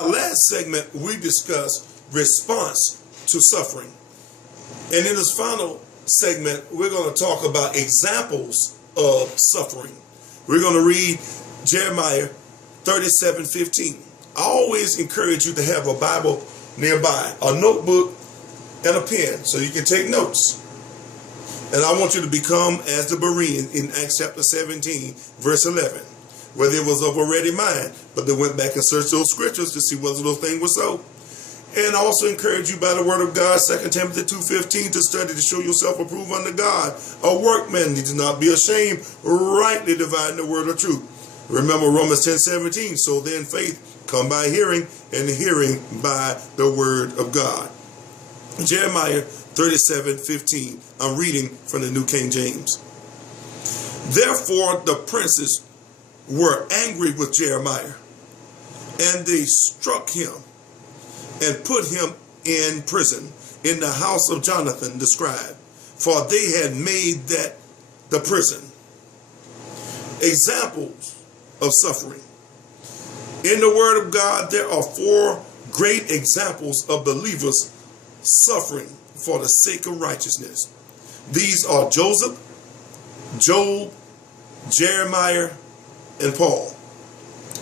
Our last segment, we discussed response to suffering. And in this final segment, we're going to talk about examples of suffering. We're going to read Jeremiah 37:15. I always encourage you to have a Bible nearby, a notebook, and a pen so you can take notes. And I want you to become as the Bereans in Acts chapter 17, verse 11, where there was of a ready mind, but they went back and searched those scriptures to see whether those things were so. And I also encourage you by the word of God, 2 Timothy 2:15, to study to show yourself approved unto God, a workman needs not be ashamed, rightly dividing the word of truth. Remember Romans 10:17, so then faith come by hearing, and hearing by the word of God. Jeremiah 37:15, I'm reading from the New King James. Therefore the princes were angry with Jeremiah, and they struck him and put him in prison in the house of Jonathan the scribe, for they had made that the prison. Examples of suffering. In the word of God, there are 4 great examples of believers suffering for the sake of righteousness. These are Joseph, Job, Jeremiah, and Paul.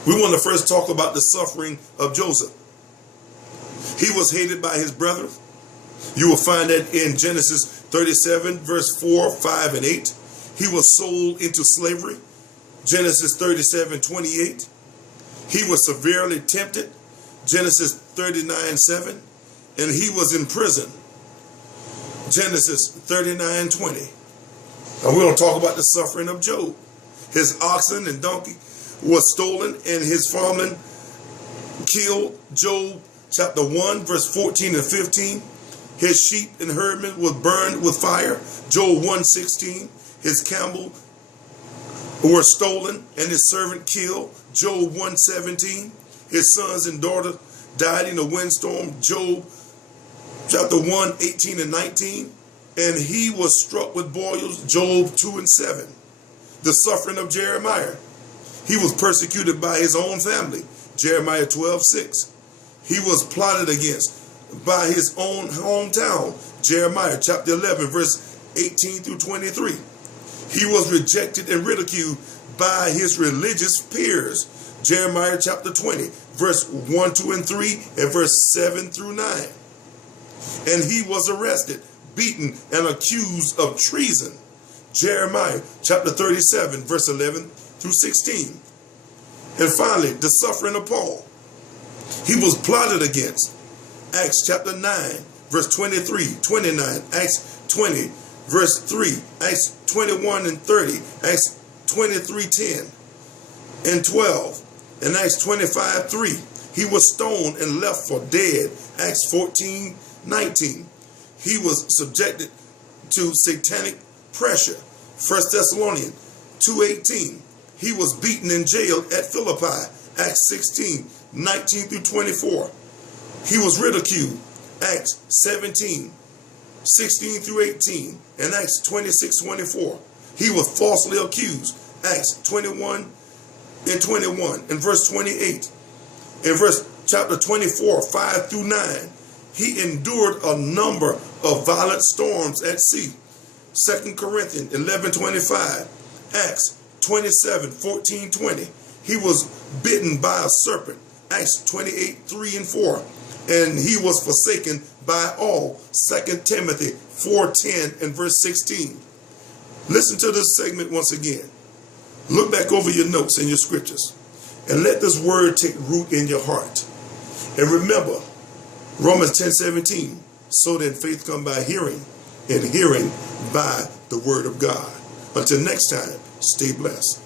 We want to first talk about the suffering of Joseph. He was hated by his brethren. You will find that in Genesis 37, verse 4, 5, and 8. He was sold into slavery. Genesis 37:28. He was severely tempted. Genesis 39:7. And he was in prison. Genesis 39:20. And we're going to talk about the suffering of Job. His oxen and donkey was stolen and his farmland killed. Job chapter 1, verse 14 and 15. His sheep and herdmen was burned with fire. Job 1:16. His camel were stolen and his servant killed. Job 1:17. His sons and daughters died in a windstorm. Job chapter 1, 18 and 19. And he was struck with boils. Job 2 and 7. The suffering of Jeremiah. He was persecuted by his own family. Jeremiah 12:6. He was plotted against by his own hometown. Jeremiah chapter 11, verse 18 through 23. He was rejected and ridiculed by his religious peers. Jeremiah chapter 20, verse 1, 2, and 3, and verse 7 through 9. And he was arrested, beaten, and accused of treason. Jeremiah chapter 37, verse 11 through 16. And finally, the suffering of Paul. He was plotted against. Acts chapter 9, verse 23, 29, Acts 20, verse 3, Acts 21 and 30, Acts 23:10 and 12, and Acts 25:3. He was stoned and left for dead. Acts 14:19. He was subjected to satanic pressure. 1 Thessalonians 2:18. He was beaten in jail at Philippi. Acts 16:19 through 24. He was ridiculed. Acts 17:16 through 18. And Acts 26:24. He was falsely accused. Acts 21 and 21. And verse 28. In verse chapter 24, 5 through 9. He endured a number of violent storms at sea. 2 Corinthians 11:25. Acts 27:14-20. He was bitten by a serpent. Acts 28:3 and 4. And he was forsaken by all. 2 Timothy 4:10 and verse 16. Listen to this segment once again. Look back over your notes and your scriptures and let this word take root in your heart. And remember, Romans 10:17, so then faith come by hearing, and hearing by the word of God. Until next time, stay blessed.